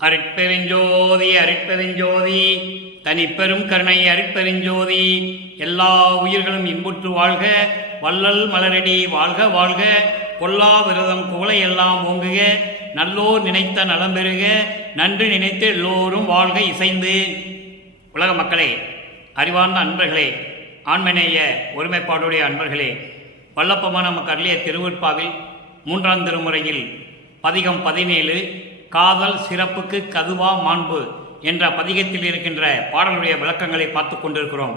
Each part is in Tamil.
அருட்பெருஞ்சோதி அருட்பெருஞ்சோதி தனிப்பெரும் கருணை அருட்பெருஞ்சோதி. எல்லா உயிர்களும் இன்புற்று வாழ்க, வள்ளல் மலரடி வாழ்க வாழ்க. கொல்லா விரதம் குவளை எல்லாம் ஓங்குக, நல்லோர் நினைத்த நலம் பெறுக, நன்று நினைத்து எல்லோரும் வாழ்க இசைந்து. உலக மக்களே, அறிவார்ந்த அன்பர்களே, ஆண்மநேய ஒருமைப்பாடுடைய அன்பர்களே, வல்லப்பமான நமக்கு அருளிய திருவருட்பாவில் 3ஆம் திருமுறையில் பதிகம் 17 காதல் சிறப்புக்கு கதுவா மாண்பு என்ற பதிகத்தில் இருக்கின்ற பாடலுடைய விளக்கங்களை பார்த்து கொண்டிருக்கிறோம்.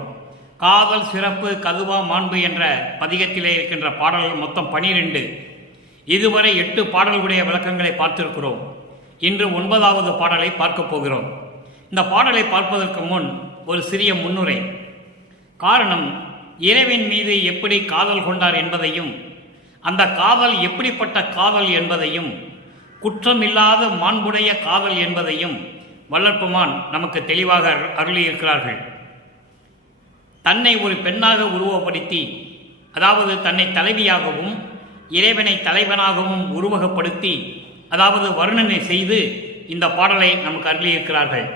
காதல் சிறப்பு கதுவா மாண்பு என்ற பதிகத்திலே இருக்கின்ற பாடல்கள் மொத்தம் 12. இதுவரை 8 பாடல்களுடைய விளக்கங்களை பார்த்திருக்கிறோம். இன்று 9வது பாடலை பார்க்க போகிறோம். இந்த பாடலை பார்ப்பதற்கு முன் ஒரு சிறிய முன்னுரை. காரணம், இறைவன் மீது எப்படி காதல் கொண்டார் என்பதையும், அந்த காதல் எப்படிப்பட்ட காதல் என்பதையும், குற்றமில்லாத மாண்புடைய காதல் என்பதையும் வள்ளற்பெருமான் நமக்கு தெளிவாக அருளியிருக்கிறார்கள். தன்னை ஒரு பெண்ணாக உருவப்படுத்தி, அதாவது தன்னை தலைவியாகவும் இறைவனை தலைவனாகவும் உருவகப்படுத்தி, அதாவது வர்ணனை செய்து இந்த பாடலை நமக்கு அருளியிருக்கிறார்கள்.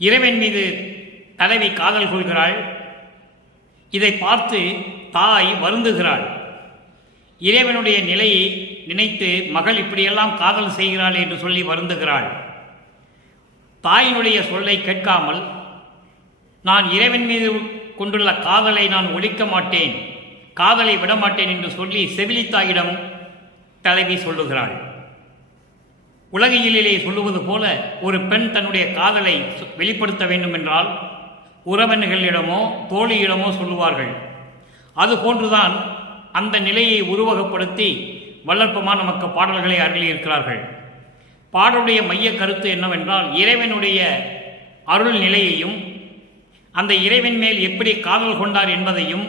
இறைவன் மீது தலைவி காதல் கொள்கிறாள். இதை பார்த்து தாய் வருந்துகிறாள். இறைவனுடைய நிலையை நினைத்து மகள் இப்படியெல்லாம் காதல் செய்கிறாள் என்று சொல்லி வருந்துகிறாள். தாயினுடைய சொல்லை கேட்காமல், நான் இறைவன் மீது கொண்டுள்ள காதலை நான் ஒழிக்க மாட்டேன், காதலை விடமாட்டேன் என்று சொல்லி செவிலித்தாயிடம் தலைவி சொல்லுகிறாள். உலகியலிலே சொல்லுவது போல, ஒரு பெண் தன்னுடைய காதலை வெளிப்படுத்த வேண்டுமென்றால் உறவினர்களிடமோ தோழியிடமோ சொல்லுவார்கள். அதுபோன்றுதான் அந்த நிலையை உருவகப்படுத்தி வள்ளற்பெருமான் நமக்கு பாடல்களை அருளியிருக்கிறார்கள். பாடலுடைய மைய கருத்து என்னவென்றால், இறைவனுடைய அருள் நிலையையும், அந்த இறைவன் மேல் எப்படி காதல் கொண்டார் என்பதையும்,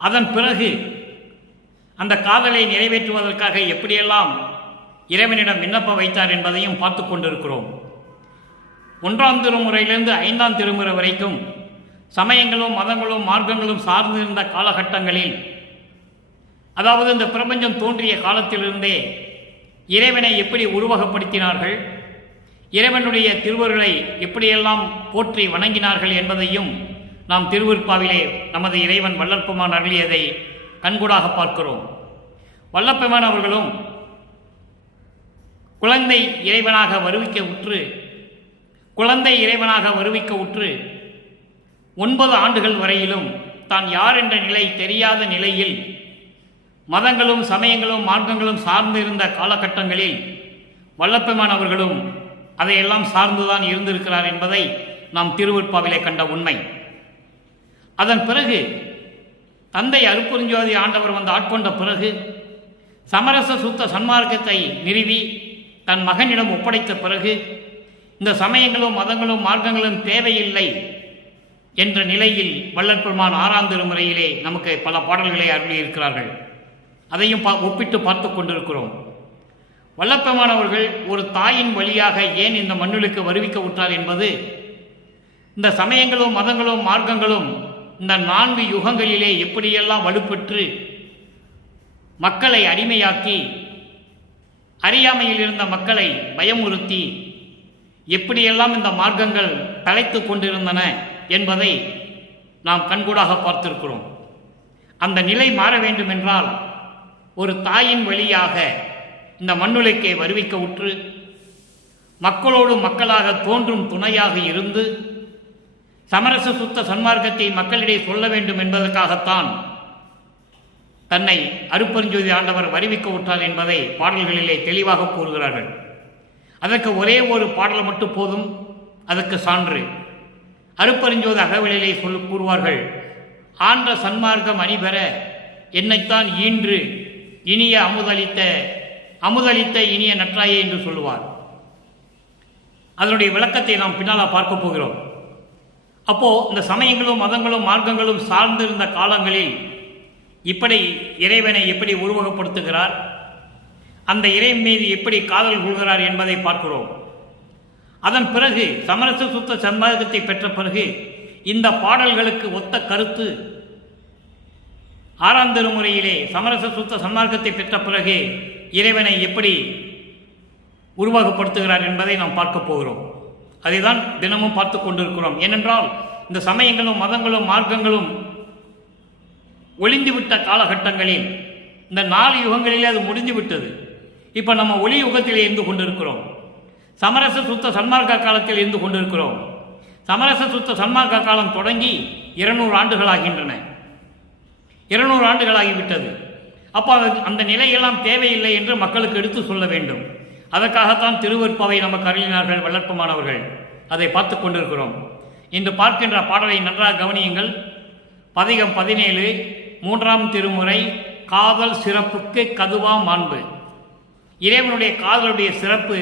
அதன் பிறகு அந்த காதலை நிறைவேற்றுவதற்காக எப்படியெல்லாம் இறைவனிடம் விண்ணப்ப வைத்தார் என்பதையும் பார்த்து கொண்டிருக்கிறோம். 1ஆம் திருமுறையிலிருந்து 5ஆம் திருமுறை வரைக்கும் சமயங்களும் மதங்களும் மார்க்கங்களும் சார்ந்திருந்த காலகட்டங்களில், அதாவது இந்த பிரபஞ்சம் தோன்றிய காலத்திலிருந்தே இறைவனை எப்படி உருவகப்படுத்தினார்கள், இறைவனுடைய திருவருளை எப்படியெல்லாம் போற்றி வணங்கினார்கள் என்பதையும் நாம் திருவருட்பாவிலே நமது இறைவன் வள்ளற்பெருமான் அருளியதை கண்கூடாக பார்க்கிறோம். வள்ளற்பெருமான் அவர்களும் குழந்தை இறைவனாக வருவிக்க உற்று 9 ஆண்டுகள் வரையிலும் தான் யார் என்ற நிலை தெரியாத நிலையில், மதங்களும் சமயங்களும் மார்க்கங்களும் சார்ந்து இருந்த காலகட்டங்களில் வள்ளற்பெருமான் அவர்களும் அதையெல்லாம் சார்ந்துதான் இருந்திருக்கிறார் என்பதை நாம் திருவருட்பாவிலே கண்ட உண்மை. அதன் பிறகு தந்தை அருட்பெருஞ்சோதி ஆண்டவர் வந்து ஆட்கொண்ட பிறகு சமரச சுத்த சன்மார்க்கத்தை நிறுவி தன் மகனிடம் ஒப்படைத்த பிறகு, இந்த சமயங்களும் மதங்களும் மார்க்கங்களும் தேவையில்லை என்ற நிலையில் வள்ளற்பெருமான் 6ஆம் திருமுறையிலே நமக்கு பல பாடல்களை அருளியிருக்கிறார்கள். அதையும் ஒப்பிட்டு பார்த்து கொண்டிருக்கிறோம். வள்ளற்பெருமான் அவர்கள் ஒரு தாயின் வழியாக ஏன் இந்த மண்ணுக்கு வருவிக்க உற்றார் என்பது, இந்த சமயங்களும் மதங்களும் மார்க்கங்களும் இந்த 4 யுகங்களிலே எப்படியெல்லாம் வலுப்பெற்று மக்களை அடிமையாக்கி, அறியாமையில் இருந்த மக்களை பயமுறுத்தி எப்படியெல்லாம் இந்த மார்க்கங்கள் தலைத்து கொண்டிருந்தன என்பதை நாம் கண்கூடாக பார்த்திருக்கிறோம். அந்த நிலை மாற வேண்டுமென்றால் ஒரு தாயின் வழியாக இந்த மண்ணுலகை வருவிக்க உற்று, மக்களோடு மக்களாக தோன்றும் துணையாக இருந்து சமரச சுத்த சன்மார்க்கத்தை மக்களிடையே சொல்ல வேண்டும் என்பதற்காகத்தான் தன்னை அருட்பெருஞ்சோதி ஆண்டவர் வருவிக்க உற்றார் என்பதை பாடல்களிலே தெளிவாக கூறுகிறார்கள். அதற்கு ஒரே ஒரு பாடல் மட்டும் போதும் அதற்கு சான்று. அருட்பெருஞ்சோதி அகவலிலே கூறுவார்கள், ஆன்ற சன்மார்க்கம் அணிபெற என்னைத்தான் ஈன்று இனிய அமுதளித்த இனிய நற்றாயே என்று சொல்லுவார். அதனுடைய விளக்கத்தை நாம் பின்னால் பார்க்க போகிறோம். அப்போ இந்த சமயங்களும் மதங்களும் மார்க்கங்களும் சார்ந்திருந்த காலங்களில் இப்படி இறைவனை எப்படி உருவகப்படுத்துகிறார், அந்த இறைவன் மீது எப்படி காதல் கொள்கிறார் என்பதை பார்க்கிறோம். அதன் பிறகு சமரச சுத்த சன்மார்க்கத்தை பெற்ற பிறகு இந்த பாடல்களுக்கு ஒத்த கருத்து 6ஆம் திருமுறையிலே சமரச சுத்த சன்மார்க்கத்தை பெற்ற பிறகு இறைவனை எப்படி உருவகப்படுத்துகிறார் என்பதை நாம் பார்க்க போகிறோம். அதை தான் தினமும் பார்த்து கொண்டிருக்கிறோம். ஏனென்றால் இந்த சமயங்களும் மதங்களும் மார்க்கங்களும் ஒளிந்துவிட்ட காலகட்டங்களில் இந்த 4 யுகங்களிலே அது முடிந்துவிட்டது. இப்போ நம்ம ஒளி யுகத்தில் இருந்து கொண்டிருக்கிறோம். சமரச சுத்த சன்மார்க்க காலத்தில் இருந்து கொண்டிருக்கிறோம். சமரச சுத்த சன்மார்க்க காலம் தொடங்கி 200 ஆண்டுகளாகின்றன. 200 ஆண்டுகளாகிவிட்டது. அப்போ அந்த நிலையெல்லாம் தேவையில்லை என்று மக்களுக்கு எடுத்து சொல்ல வேண்டும். அதற்காகத்தான் திருவருட்பாவை நமக்கு அருளினார்கள் வள்ளற்பமானவர்கள். அதை பார்த்து கொண்டிருக்கிறோம். இன்று பார்க்கின்ற பாடலை நன்றாக கவனியுங்கள். பதிகம் 17, 3ஆம் திருமுறை, காதல் சிறப்புக்கு கதுவா மாண்பு. இறைவனுடைய காதலுடைய சிறப்பு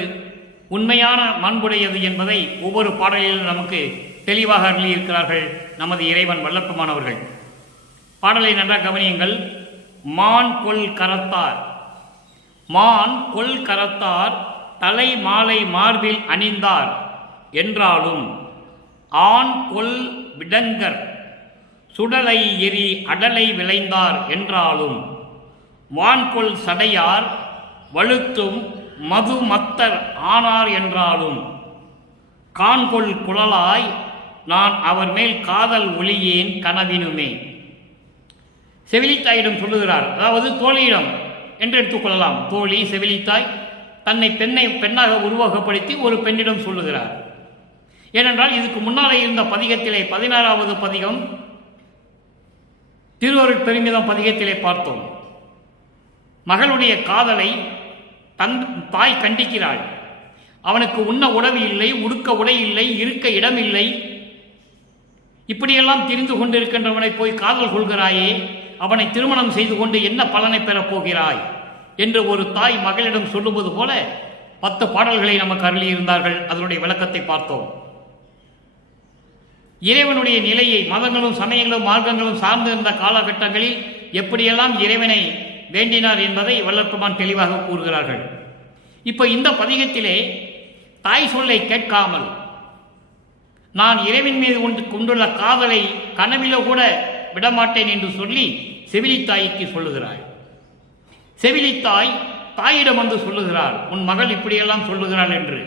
உண்மையான மாண்புடையது என்பதை ஒவ்வொரு பாடலிலும் நமக்கு தெளிவாக அருளியிருக்கிறார்கள் நமது இறைவன் வள்ளற்பமானவர்கள். பாடலை நன்றாக கவனியுங்கள். மான் கொல் கரத்தார், மான் கொல் கரத்தார் தலை மாலை மார்பில் அணிந்தார் என்றாலும், ஆண் கொல் விடங்கர் சுடலை எரி அடலை விளைந்தார் என்றாலும், வான்கொள் சடையார் வழுத்தும் மது மத்தர் ஆனார் என்றாலும், கான்கொள் குழலாய் நான் அவர் மேல் காதல் ஒளியேன் கனவினுமே. செவிலித்தாயிடம் சொல்லுகிறார், அதாவது தோழியிடம் என்று எடுத்துக்கொள்ளலாம். தோழி செவிலித்தாய் தன்னை பெண்ணாக உருவகப்படுத்தி ஒரு பெண்ணிடம் சொல்லுகிறார். ஏனென்றால் இதுக்கு முன்னாலே இருந்த பதிகத்திலே 16வது பதிகம் திருவருட் பெருமிதம் பதிகத்திலே பார்த்தோம். மகளுடைய காதலை தாய் கண்டிக்கிறாள். அவனுக்கு உண்ண உணவு இல்லை, உடுக்க உடை இல்லை, இருக்க இடம் இல்லை, இப்படியெல்லாம் தெரிந்து கொண்டிருக்கின்றவனை போய் காதல் கொள்கிறாயே, அவனை திருமணம் செய்து கொண்டு என்ன பலனை பெறப் போகிறாய் என்று ஒரு தாய் மகளிடம் சொல்லுவது போல 10 பாடல்களை நமக்கு அருளியிருந்தார்கள். அதனுடைய விளக்கத்தை பார்த்தோம். இறைவனுடைய நிலையை மதங்களும் சமயங்களும் மார்க்கங்களும் சார்ந்திருந்த காலகட்டங்களில் எப்படியெல்லாம் இறைவனை வேண்டினார் என்பதை வள்ளற்பெருமான் தெளிவாக கூறுகிறார்கள். இப்போ இந்த பதிகத்திலே தாய் சொல்லை கேட்காமல் நான் இறைவன் மீது கொண்டுள்ள காதலை கனவிலோ கூட விடமாட்டேன் என்று சொல்லி செவிலித்தாய்க்கு சொல்லுகிறாள். செவிலித்தாய் தாயிடம் வந்து சொல்லுகிறாள், உன் மகள் இப்படியெல்லாம் சொல்லுகிறாள் என்று.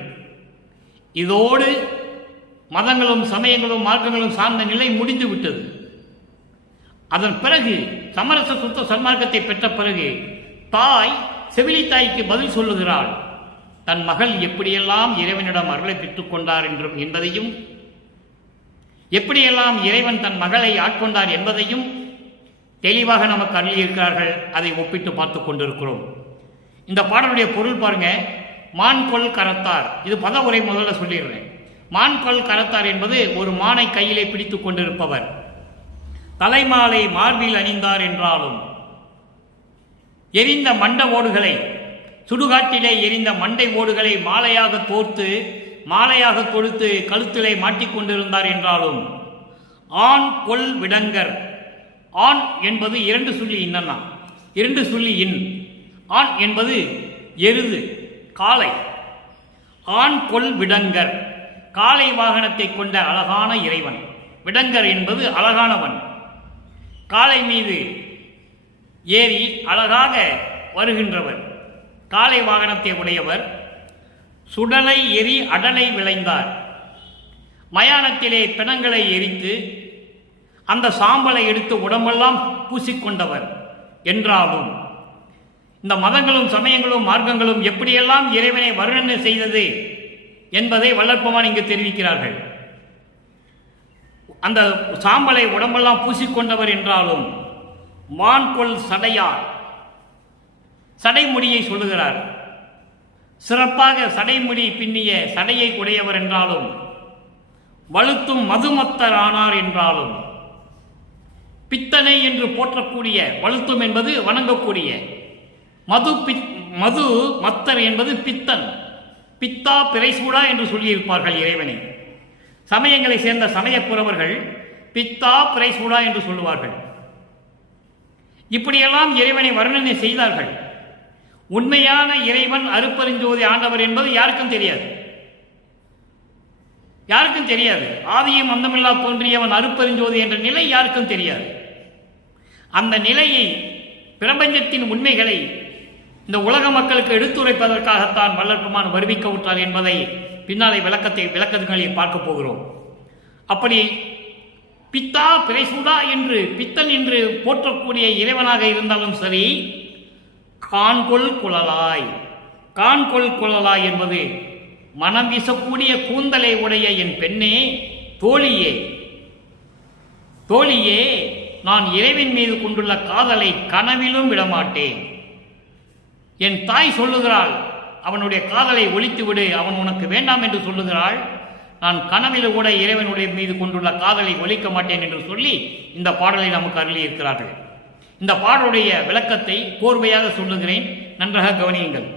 இதோடு மதங்களும் சமயங்களும் மார்க்கங்களும் சார்ந்த நிலை முடிந்து விட்டது. அதன் பிறகு சமரச சுத்த சன்மார்க்கத்தை பெற்ற பிறகு தாய் செவிலித்தாய்க்கு பதில் சொல்லுகிறாள். தன் மகள் எப்படியெல்லாம் இறைவனிடம் அருளை பெற்றுக் கொண்டார் என்றும் என்பதையும், எப்படியெல்லாம் இறைவன் தன் மகளை ஆட்கொண்டார் என்பதையும் தெளிவாக நமக்கு அருளியிருக்கிறார்கள். அதை ஒப்பிட்டு பார்த்து கொண்டிருக்கிறோம். இந்த பாடலுடைய பொருள் பாருங்க. மான்கொள் கரத்தார், இது பத உரை முதல்ல சொல்லிடுறேன். மான்கொள் கரத்தார் என்பது ஒரு மானை கையிலே பிடித்து கொண்டிருப்பவர். தலைமாலை மார்பில் அணிந்தார் என்றாலும், எரிந்த மண்ட ஓடுகளை, சுடுகாட்டிலே எரிந்த மண்டை ஓடுகளை மாலையாக தோர்த்து மாலையாக தொடுத்து கழுத்திலே மாட்டிக்கொண்டிருந்தார் என்றாலும், ஆண் கொல் விடங்கர், ஆண் என்பது 2 சொல்லி இன்னன்னா 2 சொல்லி இன், ஆண் என்பது எருது காளை, ஆண் கொல் விடங்கர் காளை வாகனத்தை கொண்ட அழகான இறைவன். விடங்கர் என்பது அழகானவன். காளை மீது ஏறி அழகாக வருகின்றவர், காளை வாகனத்தை உடையவர். சுடலை எரி அடலை விளைந்தார், மயானத்திலே பிணங்களை எரித்து அந்த சாம்பலை எடுத்து உடம்பெல்லாம் பூசிக்கொண்டவர் என்றாலும், இந்த மதங்களும் சமயங்களும் மார்க்கங்களும் எப்படியெல்லாம் இறைவனை வர்ணனை செய்தது என்பதை வள்ளற்பெருமான் இங்கு தெரிவிக்கிறார்கள். அந்த சாம்பலை உடம்பெல்லாம் பூசிக்கொண்டவர் என்றாலும், மான்கொள் சடையார், சடைமுடியை சொல்லுகிறார். சிறப்பாக சடைமுடி பின்னிய சடையை உடையவர் என்றாலும், வழுத்தும் மதுமத்தர் ஆனார் என்றாலும், பித்தனை என்று போற்றக்கூடிய, வழுத்தும் என்பது வணங்கக்கூடிய, மது மத்தர் என்பது பித்தன், பித்தா பிறைசூடா என்று சொல்லியிருப்பார்கள் இறைவனை. சமயங்களை சேர்ந்த சமயப்புறவர்கள் பித்தா பிறைசூடா என்று சொல்லுவார்கள். இப்படியெல்லாம் இறைவனை வர்ணனை செய்தார்கள். உண்மையான இறைவன் அருட்பெருஞ்சோதி ஆண்டவர் என்பது யாருக்கும் தெரியாது. யாருக்கும் தெரியாது. ஆதியும் அந்தமில்லா தோன்றியவன் அருட்பெருஞ்சோதி என்ற நிலை யாருக்கும் தெரியாது. அந்த நிலையை, பிரபஞ்சத்தின் உண்மைகளை இந்த உலக மக்களுக்கு எடுத்துரைப்பதற்காகத்தான் வள்ளல் பெருமான் வருவிக்க விட்டார் என்பதை பின்னாலே விளக்கங்களில் பார்க்க போகிறோம். அப்படி பித்தா பிறைசூடா என்று பித்தன் என்று போற்றக்கூடிய இறைவனாக இருந்தாலும் சரி, காண்கொள் குழலாய், காண்கொள் குழலாய் என்பது மனம் வீசக்கூடிய கூந்தலை உடைய என் பெண்ணே, தோழியே, தோழியே, நான் இறைவன் மீது கொண்டுள்ள காதலை கனவிலும் விடமாட்டேன். என் தாய் சொல்லுகிறாள், அவனுடைய காதலை ஒழித்து விடு, அவன் உனக்கு வேண்டாம் என்று சொல்லுகிறாள். நான் கனவில கூட இறைவனுடைய மீது கொண்டுள்ள காதலை ஒழிக்க மாட்டேன் என்று சொல்லி இந்த பாடலை நமக்கு அருளி இருக்கிறார்கள். இந்த பாடலுடைய விளக்கத்தை கோர்வையாக சொல்லுகிறேன், நன்றாக கவனியுங்கள்.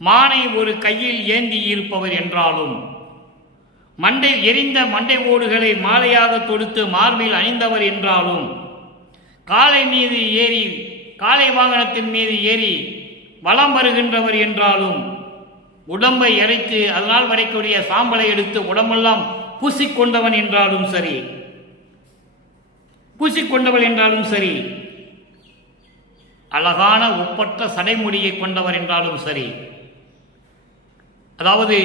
மானை ஒரு கையில் ஏந்தி இருப்பவர் என்றாலும், மண்டை எரிந்த மண்டை ஓடுகளை மாலையாக தொடுத்து மார்பில் அணிந்தவர் என்றாலும், காளை மீது ஏறி காளை வாகனத்தின் மீது ஏறி வலம் வருகின்றவர் என்றாலும், உடம்பை எரைத்து அதனால் வரைக்கூடிய சாம்பலை எடுத்து உடம்பெல்லாம் பூசிக்கொண்டவன் என்றாலும் சரி, பூசிக்கொண்டவள் என்றாலும் சரி, அழகான ஒப்பற்ற சடைமுடியை கொண்டவர் என்றாலும் சரி, அதாவது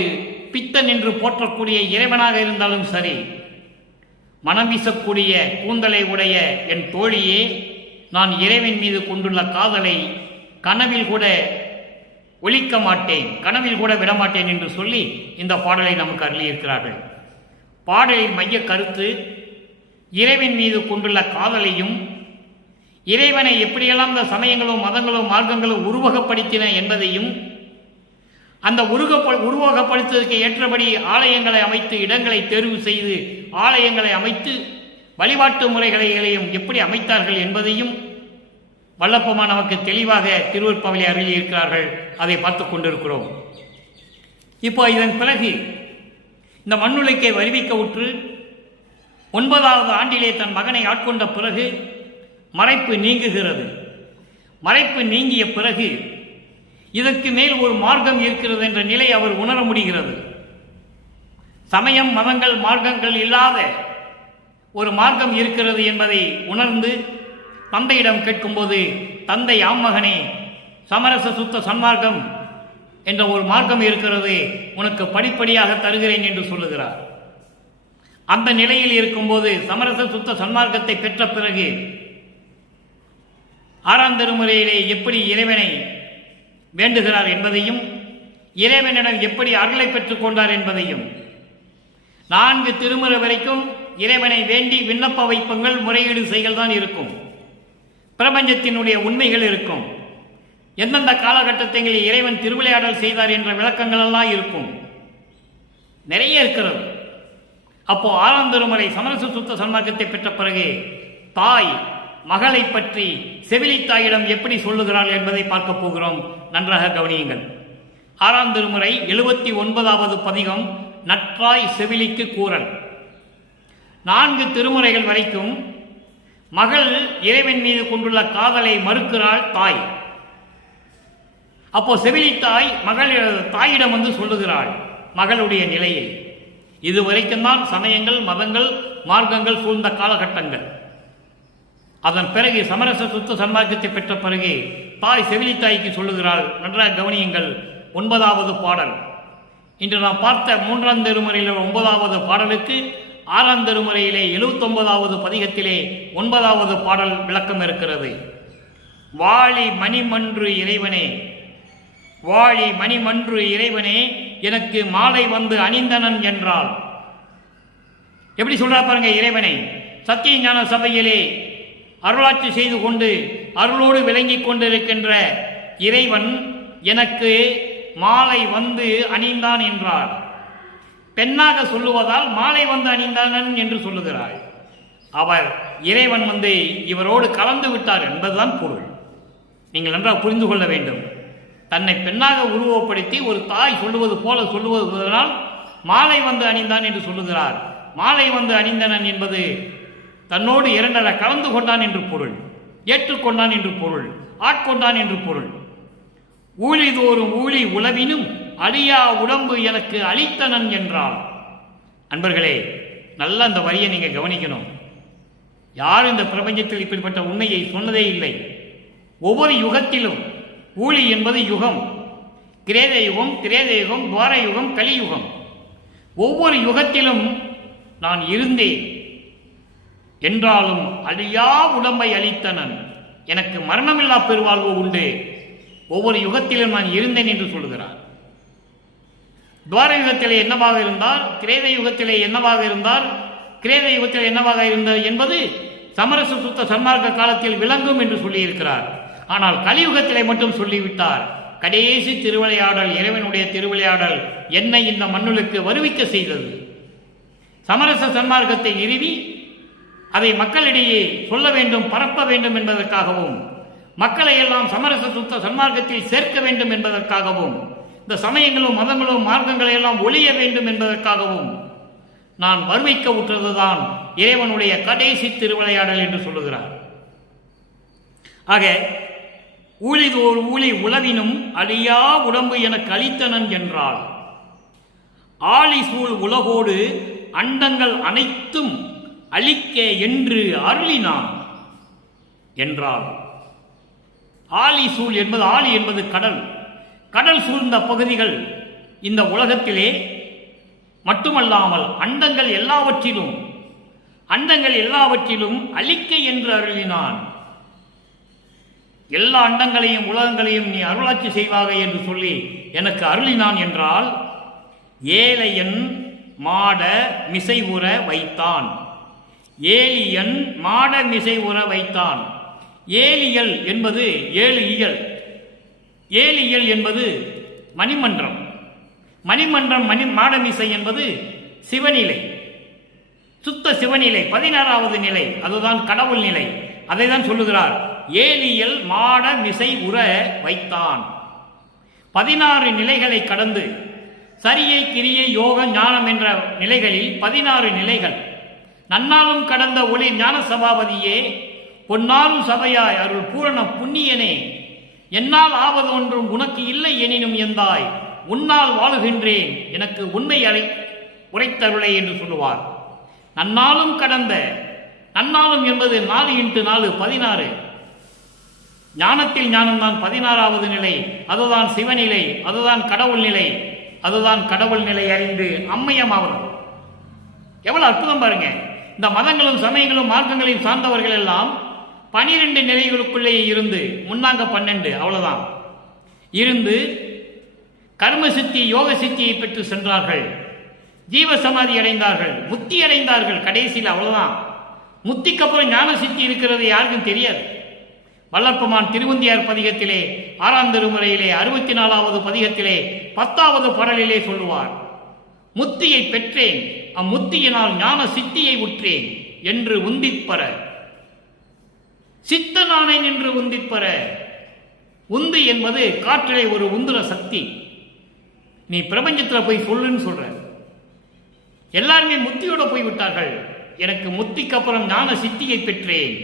பித்தன் என்று போற்றக்கூடிய இறைவனாக இருந்தாலும் சரி, மனம் வீசக்கூடிய கூந்தலை உடைய என் தோழியே, நான் இறைவன் மீது கொண்டுள்ள காதலை கனவில் கூட ஒழிக்க மாட்டேன், கனவில் கூட விடமாட்டேன் என்று சொல்லி இந்த பாடலை நமக்கு அருளியிருக்கிறார்கள். பாடலின் மைய கருத்து இறைவன் மீது கொண்டுள்ள காதலையும், இறைவனை எப்படியெல்லாம் இந்த சமயங்களும் மதங்களும் மார்க்கங்களும் உருவகப்படுத்தின என்பதையும், அந்த உருவகப்படுத்துவதற்கு ஏற்றபடி ஆலயங்களை அமைத்து இடங்களை தேர்வு செய்து ஆலயங்களை அமைத்து வழிபாட்டு முறைகளையும் எப்படி அமைத்தார்கள் என்பதையும் வல்லப்பமா நமக்கு தெளிவாக திருவருட்பாவிலே அருளி இருக்கிறார்கள். அதை பார்த்து கொண்டிருக்கிறோம். இப்போ இதன் பிறகு இந்த மண்ணுலக்கை வருவிக்க உற்று 9வது ஆண்டிலே தன் மகனை ஆட்கொண்ட பிறகு மறைப்பு நீங்குகிறது. மறைப்பு நீங்கிய பிறகு இதற்கு மேல் ஒரு மார்க்கம் இருக்கிறது என்ற நிலை அவர் உணர முடிகிறது. சமயம் மதங்கள் மார்க்கங்கள் இல்லாத ஒரு மார்க்கம் இருக்கிறது என்பதை உணர்ந்து தந்தையிடம் கேட்கும்போது, தந்தை ஆம்மகனே, சமரச சுத்த சன்மார்க்கம் என்ற ஒரு மார்க்கம் இருக்கிறது, உனக்கு படிப்படியாக தருகிறேன் என்று சொல்லுகிறார். அந்த நிலையில் இருக்கும்போது சமரச சுத்த சன்மார்க்கத்தை பெற்ற பிறகு 6ஆம் திருமுறையிலே எப்படி இறைவனை வேண்டுகிறார் என்பதையும், இறைவனிடம் எப்படி அருளை பெற்றுக் கொண்டார் என்பதையும், 4 திருமுறை வரைக்கும் இறைவனை வேண்டி விண்ணப்ப வைப்பங்கள் முறையீடு செய்கள் தான் இருக்கும். பிரபஞ்சத்தினுடைய உண்மைகள் இருக்கும். எந்தெந்த காலகட்டத்தில் இறைவன் திருவிளையாடல் செய்தார் என்ற விளக்கங்கள் எல்லாம் இருக்கும். நிறைய இருக்கிறது. அப்போ 6ஆம் திருமுறை சமரச சுத்த சன்மார்க்கத்தை பெற்ற பிறகு தாய் மகளை பற்றி செவிலித்தாயிடம் எப்படி சொல்லுகிறாள் என்பதை பார்க்க போகிறோம். நன்றாக கவனியுங்கள். 6ஆம் திருமுறை 79வது பதிகம் நற்றாய் செவிலிக்கு கூறல். 4 திருமுறைகள் வரைக்கும் மகள் இறைவன் மீது கொண்டுள்ள காதலை மறுக்கிறாள் தாய். அப்போ செவிலித்தாய் தாயிடம் வந்து சொல்லுகிறாள் மகளுடைய நிலையை. இதுவரைக்கும் தான் சமயங்கள் மதங்கள் மார்க்கங்கள் சூழ்ந்த காலகட்டங்கள். அதன் பிறகு சமரச சுத்த சன்மார்க்கத்தை பெற்ற பிறகு தாய் செவிலித்தாய்க்கு சொல்லுகிறாள். நன்றாக கவனியுங்கள். 9வது பாடல். இன்று நாம் பார்த்த 3ஆம் திருமுறையில் 9வது பாடலுக்கு 6ஆம் திருமுறையிலே 79வது பதிகத்திலே 9வது பாடல் விளக்கம் இருக்கிறது. வாழி மணிமன்று இறைவனே, வாழி மணிமன்று இறைவனே, எனக்கு மாலை வந்து அணிந்தனன் என்றால். எப்படி சொல்றா பாருங்க. இறைவனை சத்திய ஞான சபையிலே அருளாட்சி செய்து கொண்டு அருளோடு விளங்கி கொண்டிருக்கின்ற இறைவன் எனக்கு மாலை வந்து அணிந்தான் என்றார். பெண்ணாக சொல்லுவதால் மாலை வந்து அணிந்தானன் என்று சொல்லுகிறாள். அவர் இறைவன் வந்து இவரோடு கலந்து விட்டார் என்பதுதான் பொருள். நீங்கள் நன்றாக புரிந்து கொள்ள வேண்டும். தன்னை பெண்ணாக உருவப்படுத்தி ஒரு தாய் சொல்லுவது போல சொல்லுவதனால் மாலை வந்து அணிந்தான் என்று சொல்லுகிறார். மாலை வந்து அணிந்தனன் என்பது தன்னோடு இரண்டரை கலந்து கொண்டான் என்று பொருள், ஏற்றுக்கொண்டான் என்று பொருள், ஆட்கொண்டான் என்று பொருள். ஊழிதோறும் ஊழி உளவினும் அழியா உடம்பு எனக்கு அளித்தனன் என்றால். அன்பர்களே, நல்ல அந்த வரியை நீங்க கவனிக்கணும். யார் இந்த பிரபஞ்சத்தில் இப்படிப்பட்ட உண்மையை சொன்னதே இல்லை. ஒவ்வொரு யுகத்திலும் ஊழி என்பது யுகம். கிரேத யுகம், திரேத யுகம், துவார யுகம், கலியுகம். ஒவ்வொரு யுகத்திலும் நான் இருந்தேன் என்றாலும் அழியா உடம்பை அளித்தனன், எனக்கு மரணமில்லா பெருவாழ்வு உண்டு. ஒவ்வொரு யுகத்திலும் நான் இருந்தேன் என்று சொல்கிறார். துவார யுகத்திலே என்னவாக இருந்தால், கிரேத யுகத்திலே என்னவாக இருந்தால், கிரேத யுகத்திலே என்னவாக இருந்தது என்பது சமரச சுத்த சன்மார்க்க காலத்தில் விளங்கும் என்று சொல்லியிருக்கிறார். ஆனால் கலியுகத்திலே மட்டும் சொல்லிவிட்டார். கடைசி திருவிளையாடல், இறைவனுடைய திருவிளையாடல் என்னை இந்த மண்ணுக்கு வருவிக்க செய்தது. சமரச சன்மார்க்கத்தை நிறுவி அதை மக்களிடையே சொல்ல வேண்டும், பரப்ப வேண்டும் என்பதற்காகவும், மக்களை எல்லாம் சமரச சுத்த சன்மார்க்கத்தில் சேர்க்க வேண்டும் என்பதற்காகவும், இந்த சமயங்களும் மதங்களும் மார்க்கங்களை எல்லாம் ஒழிய வேண்டும் என்பதற்காகவும் நான் வருவிக்க உற்றதுதான் இறைவனுடைய கடைசி திருவிளையாடல் என்று சொல்லுகிறார். ஆக ஊழிதோர் ஊழி உளவினும் அழியா உடம்பு எனக்கு அளித்தனன் என்றால், ஆழி சூழ் உலகோடு அண்டங்கள் அனைத்தும் அழிக்க என்று அருளினான் என்றால், ஆழி சூழ் என்பது, ஆழி என்பது கடல், கடல் சூழ்ந்த பகுதிகள் இந்த உலகத்திலே மட்டுமல்லாமல் அண்டங்கள் எல்லாவற்றிலும் அழிக்க என்று அருளினான். எல்லா அண்டங்களையும் உலகங்களையும் நீ அருளாட்சி செய்வாக என்று சொல்லி எனக்கு அருளினான் என்றால், ஏழையன் மாட மிசை உற வைத்தான். ஏலியன் மாட மிசை உற வைத்தான். ஏலியல் என்பது 7 இயல். ஏலியல் என்பது மணிமன்றம். மணிமன்றம் மாடமிசை என்பது சிவநிலை, சுத்த சிவநிலை, 16வது நிலை. அதுதான் கடவுள் நிலை. அதை தான் சொல்லுகிறார். ஏலியல் மாட மிசை உற வைத்தான். 16 நிலைகளை கடந்து சரியை, கிரியை, யோகம், ஞானம் என்ற நிலைகளில் 16 நிலைகள். நன்னாலும் கடந்த ஒளி ஞான சபாபதியே, பொன்னாரும் சபையாய் அருள் பூரண புண்ணியனே, என்னால் ஆவது ஒன்றும் உனக்கு இல்லை எனினும் எந்தாய், உன்னால் வாழுகின்றேன், எனக்கு உண்மை உரைத்தருளை என்று சொல்லுவார். நன்னாலும் கடந்த, நன்னாலும் என்பது 4x4 16. ஞானத்தில் ஞானம்தான் 16வது நிலை. அதுதான் சிவநிலை, அதுதான் கடவுள் நிலை, அதுதான் கடவுள் நிலை அறிந்து அம்மையமாவது. எவ்வளவு அற்புதம் பாருங்க. இந்த மதங்களும் சமயங்களும் மார்க்கங்களையும் சார்ந்தவர்கள் எல்லாம் 12 நிலைகளுக்குள்ளேயே இருந்து, முன்னாங்க 12 அவ்வளவுதான் இருந்து கர்ம சித்தி, யோக சித்தியை பெற்று சென்றார்கள். ஜீவ சமாதி அடைந்தார்கள், முத்தி அடைந்தார்கள். கடைசியில் அவ்வளவுதான். முத்திக்கு அப்புறம் ஞான சித்தி இருக்கிறது யாருக்கும் தெரியாது. வல்லற்பமான் திருவந்தியார் பதிகத்திலே 6ஆம் திருமுறையிலே 64வது பதிகத்திலே 10வது பாடலிலே சொல்லுவார், முத்தியை பெற்றேன், அம்முத்தியினால் ஞான சித்தியை உற்றேன் என்று உந்திப்பற, சித்தனானேன் என்று உந்திப்பற. உந்து என்பது காற்றிலே ஒரு உந்துர சக்தி. நீ பிரபஞ்சத்தில் போய் சொல்லுன்னு சொல்ற. எல்லாருமே முத்தியோட போய் விட்டார்கள். எனக்கு முத்திக்கு அப்புறம் ஞான சித்தியை பெற்றேன்,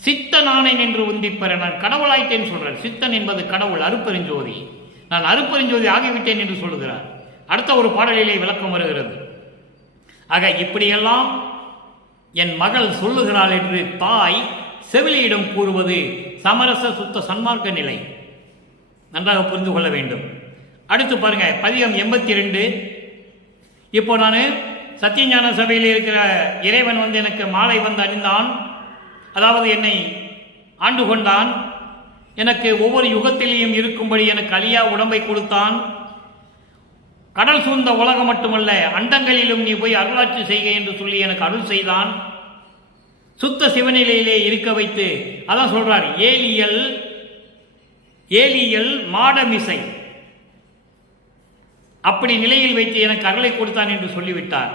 சித்தனானேன் என்று உந்திப்பற, நான் கடவுளாயிட்டேன்னு சொல்றேன். சித்தன் என்பது கடவுள், அருப்பெருஞ்சோதி. நான் அருப்பெருஞ்சோதி ஆகிவிட்டேன் என்று சொல்லுகிறார். அடுத்த ஒரு பாடலிலே விளக்கம் வருகிறது. ஆக இப்படியெல்லாம் என் மகள் சொல்லுகிறாள் என்று தாய் செவிலியிடம் கூறுவது சமரச சுத்த சன்மார்க்க நிலை. நன்றாக புரிந்து கொள்ள வேண்டும். அடுத்து பாருங்க, பதிகம் 82. இப்போ நான் சத்தியஞான சபையில் இருக்கிற இறைவன் எனக்கு மாலை அணிந்தான், அதாவது என்னை ஆண்டு கொண்டான், எனக்கு ஒவ்வொரு யுகத்திலேயும் இருக்கும்படி எனக்கு அழியா உடம்பை கொடுத்தான். கடல் சூழ்ந்த உலகம் மட்டுமல்ல, அண்டங்களிலும் நீ போய் அருளாட்சி செய்க என்று சொல்லி எனக்கு அருள் செய்தான். சுத்த சிவநிலையிலே இருக்க வைத்து, அதான் சொல்றார், ஏலியல் மாடமிசை, அப்படி நிலையில் வைத்து எனக்கு அருளை கொடுத்தான் என்று சொல்லிவிட்டார்.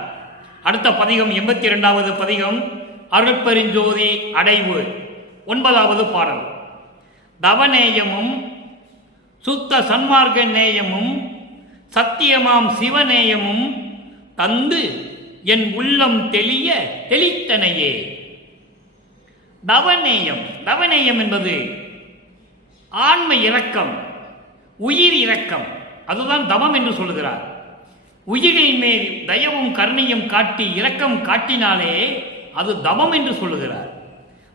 அடுத்த பதிகம் 82வது பதிகம், அருட்பெருஞ்சோதி அடைவு, 9வது பாடல். தவநேயமும் சுத்த சன்மார்க்க நேயமும் சத்தியமாம் சிவநேயமும் தந்து என் உள்ளம் தெளித்தனையே. தவநேயம், தவநேயம் என்பது ஆன்ம இரக்கம், உயிர் இரக்கம், அதுதான் தவம் என்று சொல்லுகிறார். உயிரின் மேல் தயவும் கருணையும் காட்டி இரக்கம் காட்டினாலே அது தவம் என்று சொல்லுகிறார்.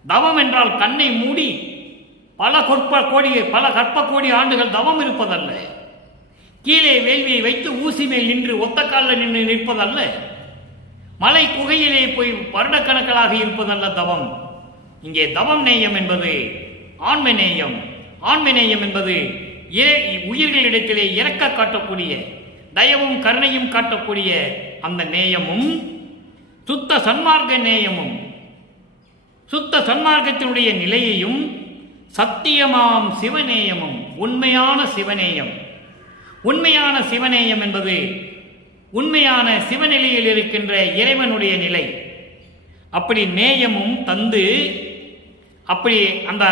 தவம் என்றால் கண்ணை மூடி பல கற்ப கோடி ஆண்டுகள் தவம் இருப்பதல்ல. கீழே வேள்வியை வைத்து ஊசி மேல் நின்று ஒத்த காலில் நின்று நிற்பதல்ல. மலை குகையிலே போய் வருடக்கணக்களாக இருப்பதல்ல தவம். இங்கே தவம் நேயம் என்பது ஆண்மை நேயம். ஆண்மை நேயம் என்பது உயிர்களிடத்திலே இறக்க காட்டக்கூடிய, தயவும் கருணையும் காட்டக்கூடிய அந்த நேயமும் சுத்த சன்மார்க்க நேயமும், சுத்த சன்மார்க்கத்தினுடைய நிலையையும் சத்தியமாம் சிவநேயமும், உண்மையான சிவநேயம். உண்மையான சிவநேயம் என்பது உண்மையான சிவநிலையில் இருக்கின்ற இறைவனுடைய நிலை. அப்படி நேயமும் தந்து, அப்படி அந்த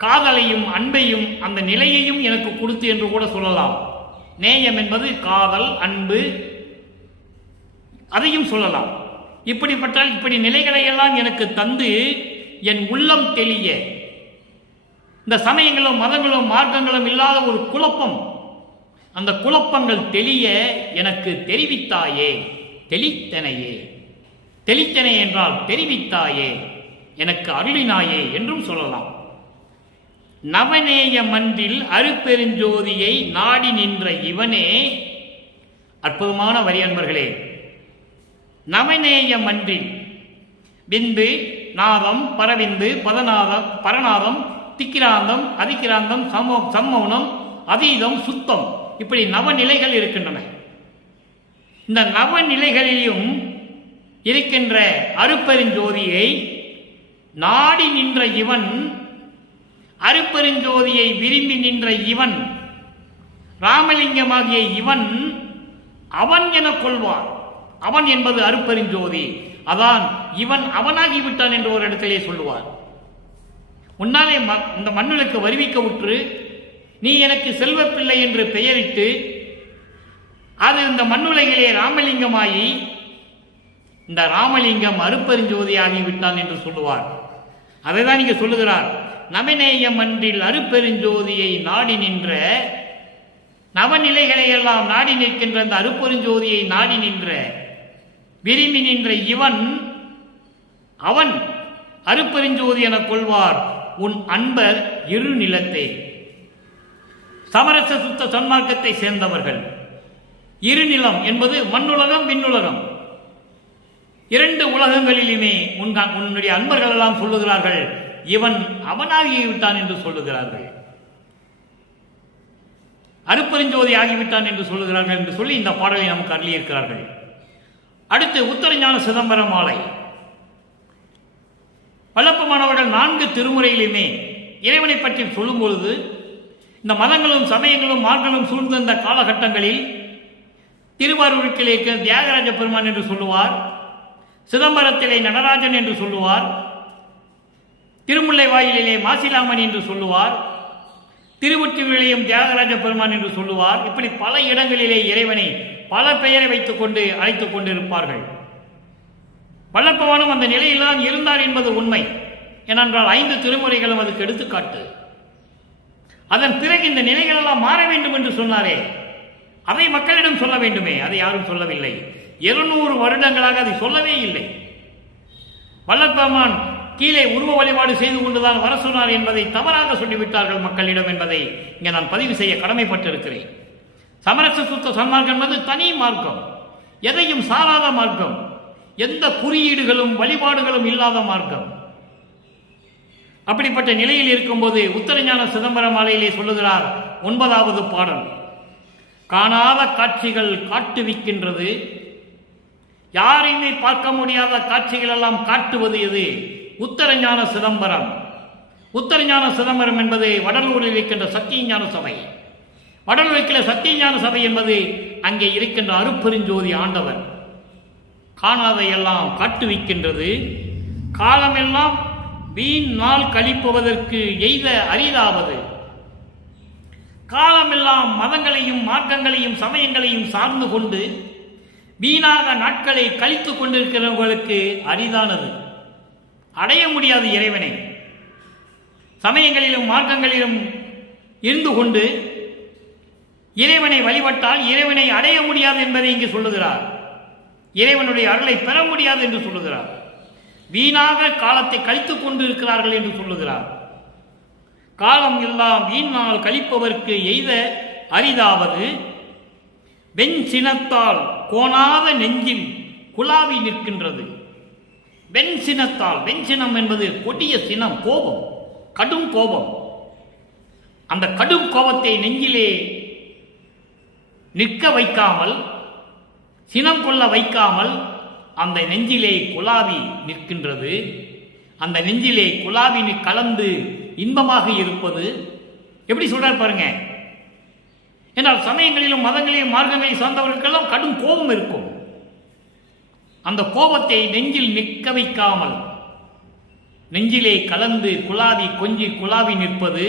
காதலையும் அன்பையும் அந்த நிலையையும் எனக்கு கொடுத்து என்று கூட சொல்லலாம். நேயம் என்பது காதல், அன்பு, அதையும் சொல்லலாம். இப்படி நிலைகளை எல்லாம் எனக்கு தந்து என் உள்ளம் தெளிய, இந்த சமயங்களும் மதங்களும் மார்க்கங்களும் இல்லாத ஒரு குழப்பம், அந்த குழப்பங்கள் தெளிய எனக்கு தெரிவித்தாயே. தெளித்தனையே, தெளித்தனை என்றால் தெரிவித்தாயே, எனக்கு அருளினாயே என்றும் சொல்லலாம். நவநேய மன்றில் அருப்பெருஞ்சோதியை நாடி நின்ற இவனே. அற்புதமான வரி அன்பர்களே. நவநேய மன்றில் விந்து நாதம் பரவிந்து பதநாதம் பரநாதம் திக்கிராந்தம் அதிகிராந்தம் சம்மௌனம் அதீதம் சுத்தம், இப்படி நவநிலைகள் இருக்கின்றன. இந்த நவநிலைகளிலும் இருக்கின்ற அருப்பெருஞ்சோதியை நாடி நின்ற இவன், அருப்பெருஞ்சோதியை விரும்பி நின்ற இவன், ராமலிங்கமாகிய இவன் அவன் என கொள்வார். அவன் என்பது அருப்பெருஞ்சோதி. அதான் இவன் அவனாகிவிட்டான் என்று ஒரு இடத்திலே சொல்லுவார். உன்னாலே இந்த மண்ணுக்கு வருவிக்க உற்று நீ எனக்கு செல்வப்பிள்ளை என்று பெயரிட்டு அது இந்த மண்ணுலகிலே ராமலிங்கமாயி இந்த ராமலிங்கம் அருப்பெருஞ்சோதி ஆகிவிட்டான் என்று சொல்லுவார். அதைதான் இங்கே சொல்லுகிறார். நவநேயம் அன்றில் அருப்பெருஞ்சோதியை நாடி நின்ற, நவநிலைகளை எல்லாம் நாடி நிற்கின்ற அந்த அருப்பெருஞ்சோதியை நாடி நின்ற விரும்பி நின்ற இவன், அவன் அருப்பெருஞ்சோதி என கொள்வார் உன் அன்பர் இரு நிலத்தே. சமரச சுத்த சன்மார்க்கத்தை சேர்ந்தவர்கள். இருநிலம் என்பது மண்ணுலகம் விண்ணுலகம், இரண்டு உலகங்களிலுமே உன்னுடைய அன்பர்கள் எல்லாம் சொல்லுகிறார்கள் இவன் அவனாகிவிட்டான் என்று சொல்லுகிறார்கள், அருப்பெருஞ்சோதி ஆகிவிட்டான் என்று சொல்லுகிறார்கள் என்று சொல்லி இந்த பாடலை நமக்கு அருளியிருக்கிறார்கள். அடுத்து உத்தரஞான சிதம்பரம் மாலை. வல்லப்பமானவர்கள் 4 திருமுறையிலுமே இறைவனை பற்றி சொல்லும் பொழுது இந்த மதங்களும் சமயங்களும் மார்களும் சூழ்ந்த இந்த காலகட்டங்களில் திருவாரூருக்கிலே தியாகராஜ பெருமான் என்று சொல்லுவார், சிதம்பரத்திலே நடராஜன் என்று சொல்லுவார், திருமுல்லை வாயிலே மாசிலாமணி என்று சொல்லுவார், திருவொற்றியூரிலேயும் தியாகராஜ பெருமான் என்று சொல்லுவார். இப்படி பல இடங்களிலே இறைவனை பல பெயரை வைத்துக் கொண்டு அழைத்துக் கொண்டிருப்பார்கள். வல்லப்பவானும் அந்த நிலையில் தான் இருந்தார் என்பது உண்மை. ஏனென்றால் 5 திருமுறைகளும் அதுக்கு எடுத்துக்காட்டு. அதன் பிறகு இந்த நிலைகள் எல்லாம் மாற வேண்டும் என்று சொன்னாரே, அதை மக்களிடம் சொல்ல வேண்டுமே, அதை யாரும் சொல்லவில்லை. 200 வருடங்களாக அதை சொல்லவே இல்லை. வல்லப்பெருமான் கீழே உருவ வழிபாடு செய்து கொண்டுதான் வர சொன்னார் என்பதை தவறாக சொல்லிவிட்டார்கள் மக்களிடம் என்பதை இங்கே நான் பதிவு செய்ய கடமைப்பட்டிருக்கிறேன். சமரச சுத்த சன்மார்க்கம் என்பது தனி மார்க்கம், எதையும் சாராத மார்க்கம், எந்த குறியீடுகளும் வழிபாடுகளும் இல்லாத மார்க்கம். அப்படிப்பட்ட நிலையில் இருக்கும்போது உத்தரஞான சிதம்பரம் மாலையிலே சொல்லுகிறார் 9வது பாடல். காணாத காட்சிகள் காட்டுவிக்கின்றது, யாரையுமே பார்க்க முடியாத காட்சிகள் எல்லாம் காட்டுவது எது? உத்தரஞான சிதம்பரம். உத்தரஞான சிதம்பரம் என்பது வடலூரில் இருக்கின்ற சத்தியஞான சபை. வடலூர் இருக்கிற சத்தியஞான சபை என்பது அங்கே இருக்கின்ற அருப்பெருஞ்சோதி ஆண்டவர். காணாதையெல்லாம் காட்டுவிக்கின்றது, காலமெல்லாம் வீண் நாள் கழிப்பதற்கு எய்த அரிதாவது. காலமெல்லாம் மதங்களையும் மார்க்கங்களையும் சமயங்களையும் சார்ந்து கொண்டு வீணாக நாட்களை கழித்துக் கொண்டிருக்கிறவர்களுக்கு அரிதானது, அடைய முடியாது இறைவனை. சமயங்களிலும் மார்க்கங்களிலும் இருந்து கொண்டு இறைவனை வழிபட்டால் இறைவனை அடைய முடியாது என்பதை இங்கு சொல்லுகிறார். இறைவனுடைய அருளை பெற முடியாது என்று சொல்லுகிறார். வீணாக காலத்தை கழித்துக் கொண்டு இருக்கிறார்கள் என்று சொல்லுகிறார். காலம் எல்லாம் வீணால் கழிப்பவர்க்கு எய்த அரிதாவது வெண் சினத்தால் கோணாத நெஞ்சில் குலாவி நிற்கின்றது. வெண் சினத்தால், வெண் சினம் என்பது கொடிய சினம், கோபம், கடும் கோபம். அந்த கடும் கோபத்தை நெஞ்சிலே நிற்க வைக்காமல், சினம் கொள்ள வைக்காமல் அந்த நெஞ்சிலே குலாவி நிற்கின்றது. அந்த நெஞ்சிலே குலாவி கலந்து இன்பமாக இருப்பது. எப்படி சொல்றார் பாருங்க. என்றால் சமயங்களிலும் மதங்களிலும் மார்க்கங்களில் சார்ந்தவர்களுக்கெல்லாம் கடும் கோபம் இருக்கும். அந்த கோபத்தை நெஞ்சில் நிற்க வைக்காமல் நெஞ்சிலே கலந்து குலாவி கொஞ்சி குலாவி நிற்பது.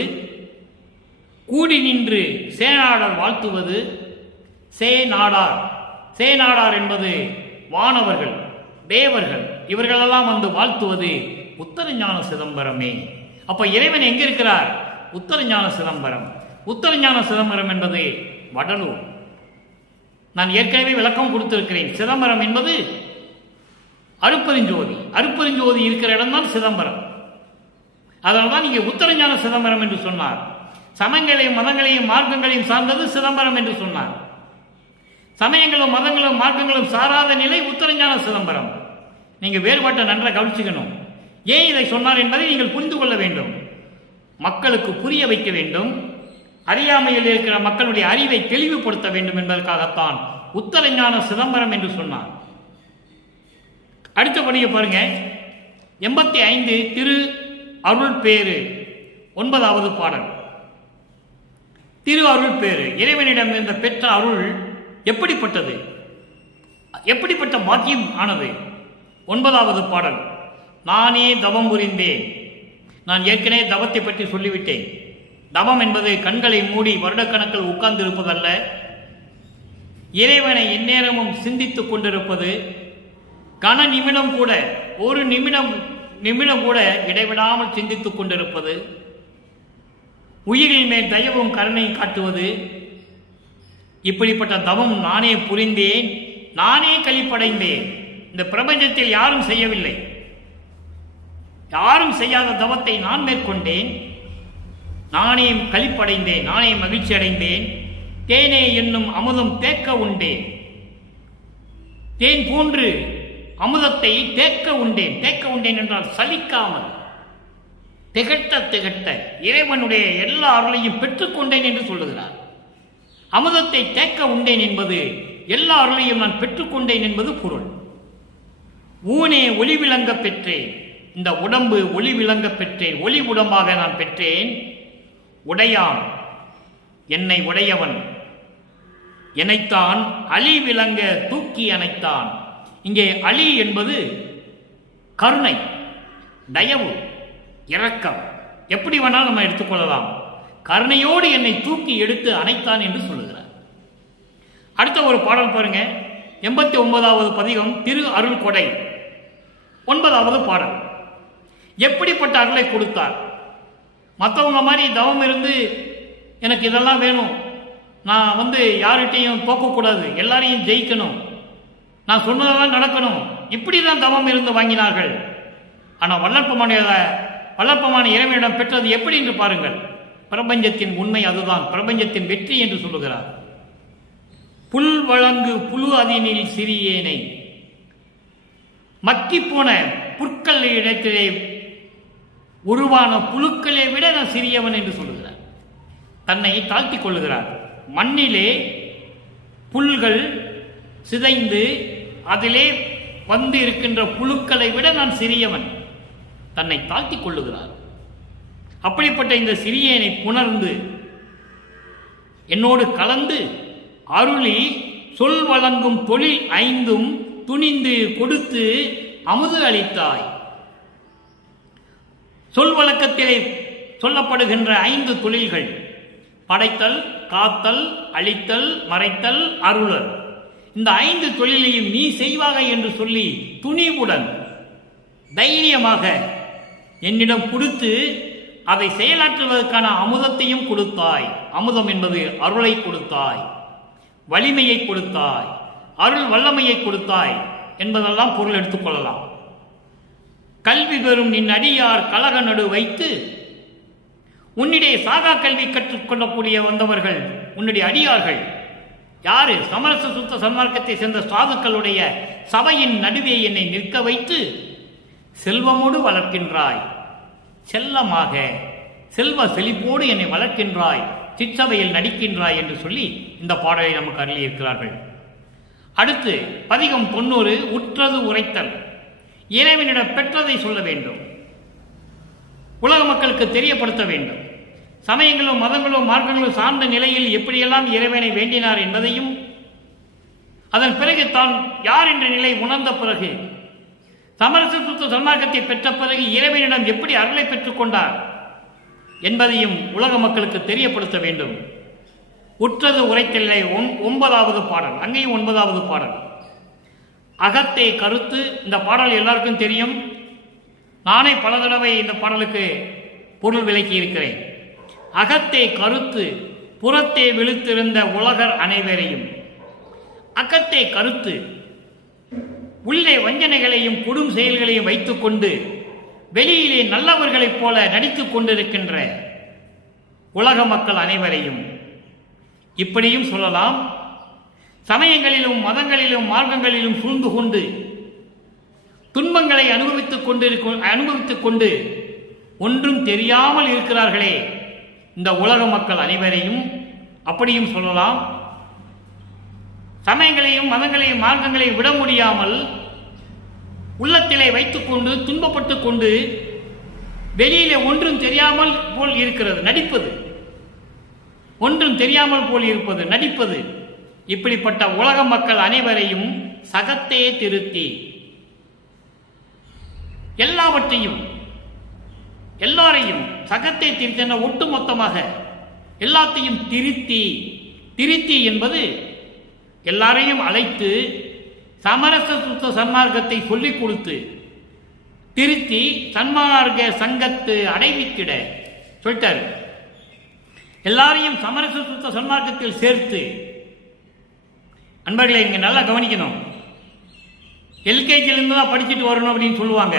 கூடி நின்று சேனாடர் வாழ்த்துவது. சேநாடார், சேநாடார் என்பது வானவர்கள், தேவர்கள், இவர்களெல்லாம் வந்து வாழ்த்துவது உத்தரஞான சிதம்பரமே. அப்ப இறைவன் எங்க இருக்கிறார்? உத்தரஞான சிதம்பரம். உத்தரஞான சிதம்பரம் என்பது வடலூர். நான் ஏற்கனவே விளக்கம் கொடுத்திருக்கிறேன். சிதம்பரம் என்பது அருப்பெருஞ்சோதி. அருப்பெருஞ்சோதி இருக்கிற இடம்தான் சிதம்பரம். அதனால்தான் இங்கே உத்தரஞான சிதம்பரம் என்று சொன்னார். சமயங்களையும் மதங்களையும் மார்க்கங்களையும் சார்ந்தது சிதம்பரம் என்று சொன்னார். சமயங்களும் மதங்களும் மார்க்கங்களும் சாராத நிலை உத்தரஞான சிதம்பரம். நீங்க வேறுபாட்டை நன்றாக கவனிச்சுக்கணும். ஏன் இதை சொன்னார் என்பதை நீங்கள் புரிந்து கொள்ள வேண்டும். மக்களுக்கு புரிய வைக்க வேண்டும். அறியாமையில் இருக்கிற மக்களுடைய அறிவை தெளிவுபடுத்த வேண்டும் என்பதற்காகத்தான் உத்தரஞான சிதம்பரம் என்று சொன்னார். அடுத்தபடியே பாருங்க, 85 திரு அருள் பேரு 9வது பாடல். திரு அருள் பேரு, இறைவனிடம் இருந்த பெற்ற அருள் எப்படிப்பட்டது, எப்படிப்பட்ட பாக்கியம் ஆனது. 9வது பாடல். நானே தவம் புரிந்தேன். நான் ஏற்கனவே தவத்தை பற்றி சொல்லிவிட்டேன். தவம் என்பது கண்களை மூடி வருடக்கணக்கில் உட்கார்ந்து இருப்பதல்ல, இறைவனை எந்நேரமும் சிந்தித்துக் கொண்டிருப்பது. கன நிமிடம் கூட, ஒரு நிமிடம் கூட இடைவிடாமல் சிந்தித்துக் கொண்டிருப்பது. உயிரின் மேல் தயவும் கருணையும் காட்டுவது. இப்படிப்பட்ட தவம் நானே புரிந்தேன், நானே களிப்படைந்தேன். இந்த பிரபஞ்சத்தில் யாரும் செய்யவில்லை. யாரும் செய்யாத தவத்தை நான் மேற்கொண்டேன். நானே களிப்படைந்தேன், நானே மகிழ்ச்சி அடைந்தேன். தேனே என்னும் அமுதம் தேக்க உண்டேன். தேன் போன்று அமுதத்தை தேக்க உண்டேன். தேக்க உண்டேன் என்றால் சலிக்காமல், திகட்ட திகட்ட இறைவனுடைய எல்லா அருளையும் பெற்றுக்கொண்டேன் என்று சொல்லுகிறார். அமுதத்தை தேக்க உண்டேன் என்பது எல்லா அருளையும் நான் பெற்றுக்கொண்டேன் என்பது பொருள். ஊனே ஒளி விளங்க பெற்றேன். இந்த உடம்பு ஒளி விளங்க பெற்றேன், ஒளி உடம்பாக நான் பெற்றேன். உடையான், என்னை உடையவன், என்னைத்தான் அலி விளங்க தூக்கி அணைத்தான். இங்கே அலி என்பது கருணை, தயவு, இரக்கம், எப்படி வேணாலும் நம்ம எடுத்துக்கொள்ளலாம். கருணையோடு என்னை தூக்கி எடுத்து அணைத்தான் என்று சொல்லுகிறார். அடுத்த ஒரு பாடல் பாருங்க, 89வது பதிகம் திரு அருள் கொடை 9வது பாடல். எப்படிப்பட்ட அருளை கொடுத்தார். மற்றவங்க மாதிரி தவம் இருந்து எனக்கு இதெல்லாம் வேணும், நான் யார்கிட்டையும் தோக்கக்கூடாது, எல்லாரையும் ஜெயிக்கணும், நான் சொன்னதெல்லாம் நடக்கணும், இப்படி தான் தவம் இருந்து வாங்கினார்கள். ஆனால் வல்லற்பமான இறைவனிடம் பெற்றது எப்படி என்று பாருங்கள். பிரபஞ்சத்தின் உண்மை அதுதான், பிரபஞ்சத்தின் வெற்றி என்று சொல்லுகிறார். புல் வழங்கு புழு அதினில் சிறியேனை. மக்கிப்போன புற்கள் இடத்திலே உருவான புழுக்களை விட நான் சிறியவன் என்று சொல்லுகிறார். தன்னை தாழ்த்திக் கொள்ளுகிறார். மண்ணிலே புல்கள் சிதைந்து அதிலே வந்து இருக்கின்ற புழுக்களை விட நான் சிறியவன், தன்னை தாழ்த்திக் கொள்ளுகிறார். அப்படிப்பட்ட இந்த சிறியனை புணர்ந்து என்னோடு கலந்து அருளி சொல் வழங்கும் தொழில் 5 துணிந்து கொடுத்து அமுது அளித்தாய். சொல் வழக்கத்திலே சொல்லப்படுகின்ற 5 தொழில்கள்: படைத்தல், காத்தல், அழித்தல், மறைத்தல், அருளல். இந்த 5 தொழிலையும் நீ செய்வாக என்று சொல்லி துணிவுடன் தைரியமாக என்னிடம் கொடுத்து அதை செயலாற்றுவதற்கான அமுதத்தையும் கொடுத்தாய். அமுதம் என்பது அருளை கொடுத்தாய், வலிமையை கொடுத்தாய், அருள் வல்லமையை கொடுத்தாய் என்பதெல்லாம் பொருள் எடுத்துக்கொள்ளலாம். கல்வி பெறும் நின் அடியார் கலக நடு வைத்து உன்னிடையே சாகா கல்வி கற்றுக்கொள்ளக்கூடிய வந்தவர்கள் உன்னுடைய அடியார்கள் யாரு? சமரச சுத்த சன்மார்க்கத்தை சேர்ந்த சாதுக்களுடைய சபையின் நடுவே என்னை நிற்க வைத்து செல்வமோடு வளர்க்கின்றாய், செல்லமாக செல்வ செழிப்போடு என்னை வளர்க்கின்றாய், சிற்றவையில் நடிக்கின்றாய் என்று சொல்லி இந்த பாடலை நமக்கு அருளியிருக்கிறார்கள். அடுத்து பதிகம் 90 உற்றது உரைத்தல். இறைவனிடம் பெற்றதை சொல்ல வேண்டும், உலக மக்களுக்கு தெரியப்படுத்த வேண்டும். சமயங்களும் மதங்களும் மார்க்கங்களும் சார்ந்த நிலையில் எப்படியெல்லாம் இறைவனை வேண்டினார் என்பதையும், அதன் பிறகு தான் யார் என்ற நிலை உணர்ந்த பிறகு, சமரச சுத்த சன்மார்க்கத்தை பெற்ற பிறகு இறைவனிடம் எப்படி அருளை பெற்றுக் கொண்டார் என்பதையும் உலக மக்களுக்கு தெரியப்படுத்த வேண்டும். உற்றது உரைத்தலை 9வது பாடல், அங்கேயும் 9வது பாடல். அகத்தே கருத்து. இந்த பாடல் எல்லாருக்கும் தெரியும். நானே பல தடவை இந்த பாடலுக்கு பொருள் விளக்கி இருக்கிறேன். அகத்தே கருத்து புறத்தே விழுத்திருந்த உலகர் அனைவரையும். அகத்தே கருத்து, உள்ளே வஞ்சனைகளையும் கொடும் செயல்களையும் வைத்துக் கொண்டு வெளியிலே நல்லவர்களைப் போல நடித்துக் கொண்டிருக்கின்ற உலக மக்கள் அனைவரையும். இப்படியும் சொல்லலாம். சமயங்களிலும் மதங்களிலும் மார்க்கங்களிலும் சூழ்ந்து கொண்டு துன்பங்களை அனுபவித்துக் கொண்டு ஒன்றும் தெரியாமல் இருக்கிறார்களே இந்த உலக மக்கள் அனைவரையும். அப்படியும் சொல்லலாம். சமயங்களையும் மதங்களையும் மார்க்கங்களையும் விட முடியாமல் உள்ளத்திலே வைத்துக்கொண்டு துன்பப்பட்டு கொண்டு வெளியிலே ஒன்றும் தெரியாமல் போல் இருக்கிறது நடிப்பது, ஒன்றும் தெரியாமல் போல் இருப்பது நடிப்பது. இப்படிப்பட்ட உலக மக்கள் அனைவரையும் சகத்தே திருத்தி, எல்லாவற்றையும் எல்லாரையும் சகத்தை திருத்தின ஒட்டுமொத்தமாக எல்லாத்தையும் திருத்தி என்பது எல்லாரையும் அழைத்து சமரச சுத்த சன்மார்க்கத்தை சொல்லிக் கொடுத்து திருத்தி சன்மார்க்க சங்கத்து அடைவித்திட சொல்லிட்டாரு. எல்லாரையும் சமரச சுத்த சன்மார்க்கத்தில் சேர்த்து. அன்பர்களை இங்க நல்லா கவனிக்கணும். எல்கேஜிலிருந்து தான் படிச்சுட்டு வரணும் அப்படின்னு சொல்லுவாங்க,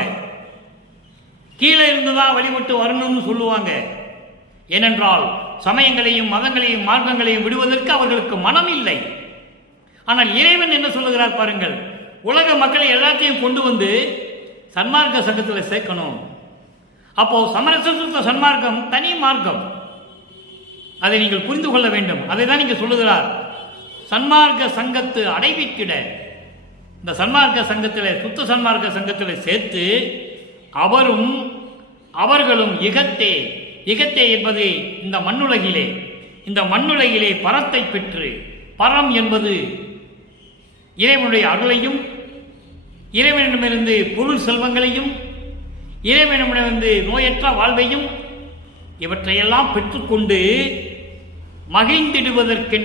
கீழே இருந்துதான் வழிபட்டு வரணும்னு சொல்லுவாங்க. ஏனென்றால் சமயங்களையும் மதங்களையும் மார்க்கங்களையும் விடுவதற்கு அவர்களுக்கு மனம் இல்லை. ஆனால் இறைவன் என்ன சொல்லுகிறார் பாருங்கள், உலக மக்களை எல்லாத்தையும் கொண்டு வந்து சன்மார்க்க சங்கத்தில் சேர்க்கணும். அப்போ சமரச சுத்த சன்மார்க்கம் தனி மார்க்கம், அதை நீங்கள் புரிந்து கொள்ள வேண்டும். அதை தான் இங்கே சொல்லுகிறார். சன்மார்க்க சங்கத்து அடைவித்திட, இந்த சன்மார்க்க சங்கத்தில் சுத்த சன்மார்க்க சங்கத்தில் சேர்த்து அவரும் அவர்களும் இகத்தே என்பது இந்த மண்ணுலகிலே பரத்தை பெற்று, பரம் என்பது இறைவனுடைய அருளையும் இறைவனிடமிருந்து பொருள் செல்வங்களையும் இறைவனிடமிருந்து நோயற்ற வாழ்வையும் இவற்றையெல்லாம் பெற்றுக்கொண்டு மகிழ்ந்திடுவதற்கு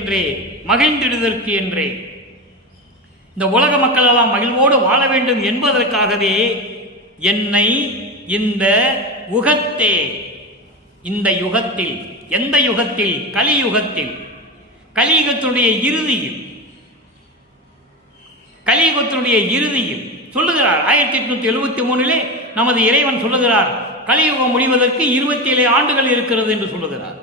என்றே இந்த உலக மக்கள் எல்லாம் மகிழ்வோடு வாழ வேண்டும் என்பதற்காகவே என்னை இந்த யுகத்தே, இந்த யுகத்தில், எந்த யுகத்தில்? கலியுகத்தில், கலியுகத்தினுடைய இறுதியில் சொல்லுகிறார். 1873 நமது இறைவன் சொல்லுகிறார், கலியுகம் முடிவதற்கு 27 ஆண்டுகள் இருக்கிறது என்று சொல்லுகிறார்.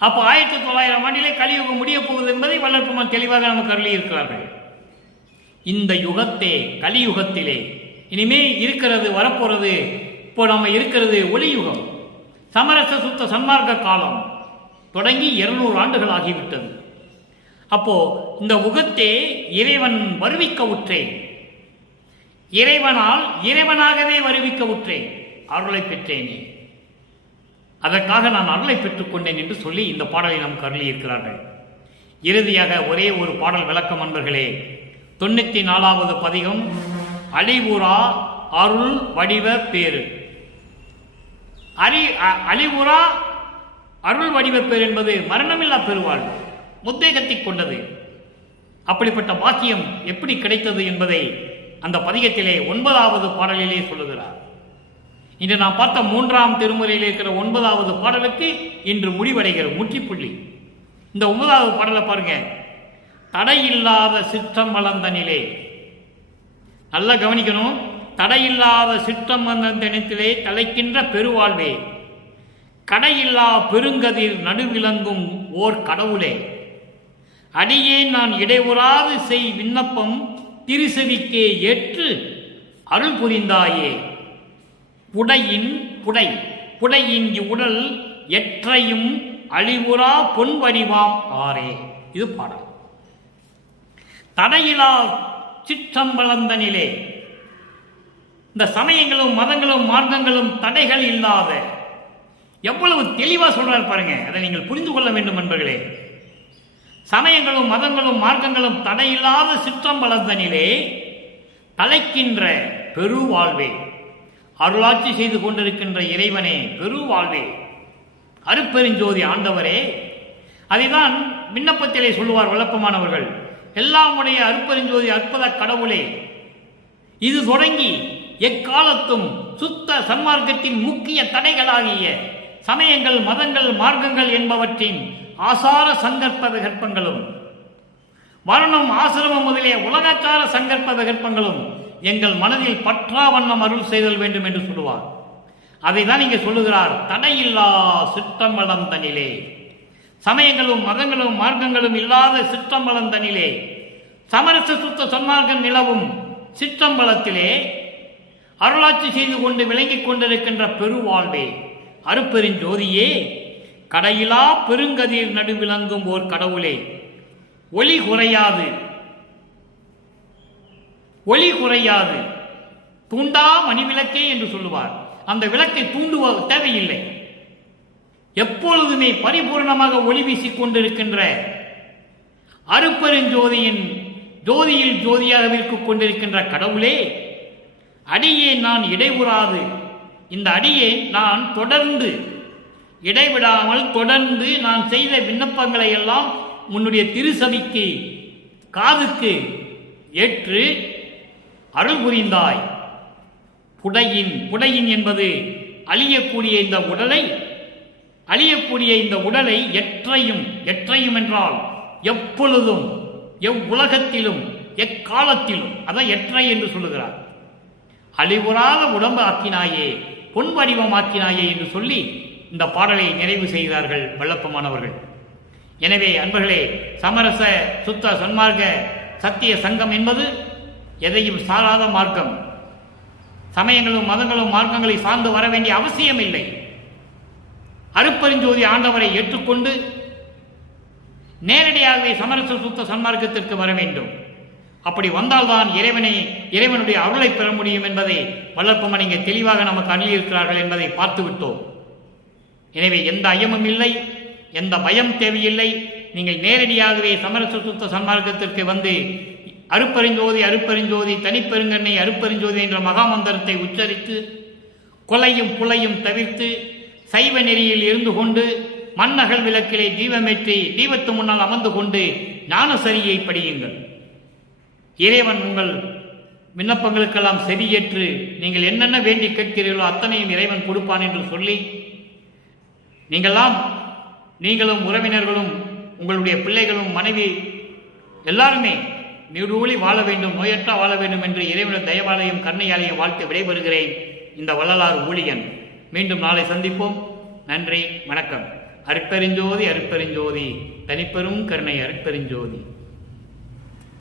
அப்போ 1900 ஆண்டிலே கலியுகம் முடிய போகுது என்பதை வல்லற்பெருமான் தெளிவாக நமக்கு அருளி இருக்கிறார்கள். இந்த யுகத்தே, கலியுகத்திலே இனிமே இருக்கிறது, வரப்போறது, இப்போ நம்ம இருக்கிறது ஒளியுகம். சமரச சுத்த சன்மார்க்க காலம் தொடங்கி 200 ஆண்டுகள் ஆகிவிட்டது. அப்போ இந்த உகத்தே இறைவன் வருவிக்க உற்றேன், இறைவனால் இறைவனாகவே வருவிக்க உற்றேன், அருளை பெற்றேனே, அதற்காக நான் அருளை பெற்றுக் கொண்டேன் என்று சொல்லி இந்த பாடலை நமக்கு அருளி இருக்கிறார்கள். இறுதியாக ஒரே ஒரு பாடல் விளக்கம் அன்பர்களே. 94வது பதிகம், அழிவுறா அருள் வடிவ பேரு. அழிவுறா அருள் வடிவ பேர் என்பது மரணமில்லா பெருவாழ்வு, முத்தேகத்தை கொண்டது. அப்படிப்பட்ட பாக்கியம் எப்படி கிடைத்தது என்பதை அந்த பதிகத்திலே 9வது பாடலிலே சொல்லுகிறார். இன்று நாம் பார்த்த 3ஆம் திருமுறையில் இருக்கிற 9வது பாடலுக்கு இன்று முடிவடைகிற முற்றுப்புள்ளி. இந்த 9வது பாடலை பாருங்க. தடையில்லாத சிற்றம் வளர்ந்தனிலே, நல்லா கவனிக்கணும். தடையில்லாத சிற்றம் வளர்ந்தனிலே தலைக்கின்ற பெருவாழ்வே, கடையில்லா பெருங்கதிர் நடுவிலங்கும் ஓர் கடவுளே, அடியேன் நான் இடைவுறாது செய் விண்ணப்பம் திருசெவிக்கே ஏற்று அருள் புரிந்தாயே. புடையின் இவ்வுடல் எற்றையும் அழிவுறா பொன் வடிவாம் ஆரே. இது பாடல். தடையிலா சிற்றம்பலந்தனிலே, இந்த சமயங்களும் மதங்களும் மார்க்கங்களும் தடைகள் இல்லாத, எவ்வளவு தெளிவா சொல்றார் பாருங்க. அதை நீங்கள் புரிந்து கொள்ள வேண்டும் நண்பர்களே. சமயங்களும் மதங்களும் மார்க்கங்களும் தடையில்லாத சிற்றம்பலந்தனிலே தலைக்கின்ற பெருவாழ்வே, அருளாட்சி செய்து கொண்டிருக்கின்ற இறைவனே, பெருவாழ்வே, அருட்பெருஞ்சோதி ஆண்டவரே. அதைதான் விண்ணப்பத்திலே சொல்லுவார் வல்லப்பமானவர்கள். எல்லாமுடைய அருட்பெருஞ்சோதி அற்புத கடவுளே, இது தொடங்கி எக்காலத்தும் சுத்த சன்மார்க்கத்தின் முக்கிய தடைகளாகிய சமயங்கள் மதங்கள் மார்க்கங்கள் என்பவற்றின் ஆசார சங்கற்ப விகற்பங்களும் வர்ணம் ஆசிரமம் முதலிய உலகாச்சார சங்கற்ப விகற்பங்களும் எங்கள் மனதில் பற்றா வண்ணம் அருள் செய்தல் வேண்டும் என்று சொல்லுவார். அதைதான் இங்கே சொல்லுகிறார். தடையில்லா சிற்றம்பலம் தனிலே, சமயங்களும் மதங்களும் மார்க்கங்களும் இல்லாத சிற்றம்பலம் தனிலே, சமரச சுத்த சன்மார்க்கம் நிலவும் சிற்றம்பலத்திலே அருளாட்சி செய்து கொண்டு விளங்கிக் கொண்டிருக்கின்ற பெருவாழ்வே, அருட்பெருஞ்சோதியே, கடையிலா பெருங்கதிர் நடுவிலங்கும் ஓர் கடவுளே, ஒளி குறையாது தூண்டா மணிவிளக்கே என்று சொல்லுவார். அந்த விளக்கை தூண்டுவ தேவையில்லை. எப்பொழுதுமே பரிபூர்ணமாக ஒளி வீசிக் கொண்டிருக்கின்ற அருட்பெருஞ்சோதியின் ஜோதியில் ஜோதியாக விற்குக் கொண்டிருக்கின்ற கடவுளே, அடியே நான் இடைவுறாது, இந்த அடியே நான் தொடர்ந்து இடைவிடாமல் தொடர்ந்து நான் செய்த விண்ணப்பங்களை எல்லாம் உன்னுடைய திருசதிக்கு காதுக்கு ஏற்று அருள் புரிந்தாய். புடையின் என்பது அழியக்கூடிய இந்த உடலை எற்றையும் என்றால் எப்பொழுதும் எவ்வுலகத்திலும் எக்காலத்திலும், அதான் எற்றை என்று சொல்லுகிறார். அழிவுறாத உடம்பு ஆக்கினாயே, பொன் வடிவம் ஆக்கினாயே என்று சொல்லி இந்த பாடலை நிறைவு செய்கிறார்கள் வல்லப்பமானவர்கள். எனவே அன்பர்களே, சமரச சுத்த சன்மார்க்க சத்திய சங்கம் என்பது எதையும் சாராத மார்க்கம். சமயங்களும் மதங்களும் மார்க்கங்களை சார்ந்து வர வேண்டிய அவசியம் இல்லை. அருட்பெருஞ்சோதி ஆண்டவரை ஏற்றுக்கொண்டு நேரடியாகவே சமரச சுத்த சன்மார்க்கத்திற்கு வர வேண்டும். அப்படி வந்தால்தான் இறைவனுடைய அருளை பெற முடியும் என்பதை வல்லப்பமன் இங்கே தெளிவாக நமக்கு அருளியிருக்கிறார்கள் என்பதை பார்த்துவிட்டோம். எனவே எந்த ஐயமும் இல்லை, எந்த பயம் தேவையில்லை. நீங்கள் நேரடியாகவே சமரச சுத்த சன்மார்க்கத்திற்கு வந்து அருட்பெருஞ்சோதி தனிப்பெருங்கண்ணை அருட்பெருஞ்சோதி என்ற மகாமந்திரத்தை உச்சரித்து கொலையும் புலையும் தவிர்த்து சைவ நெறியில் இருந்து கொண்டு மண்ணகல் விளக்கிலே தீபமேற்றி தீபத்து முன்னால் அமர்ந்து கொண்டு ஞானசரியை படியுங்கள். இறைவன் உங்கள் விண்ணப்பங்களுக்கெல்லாம் செவியேற்று நீங்கள் என்னென்ன வேண்டி கேட்கிறீர்களோ அத்தனையும் இறைவன் கொடுப்பான் என்று சொல்லி, நீங்களும் உறவினர்களும் உங்களுடைய பிள்ளைகளும் மனைவி எல்லாருமே நீடூழி வாழ வேண்டும், நோயற்றா வாழ வேண்டும் என்று இறைவனுடைய தயவாலயம் கருணையாலயம் வாழ்த்து விடைபெறுகிறேன். இந்த வள்ளலார் ஊழியன். மீண்டும் நாளை சந்திப்போம். நன்றி, வணக்கம். அருட்பெருஞ்சோதி தனிப்பெரும் கருணை அருட்பெருஞ்சோதி.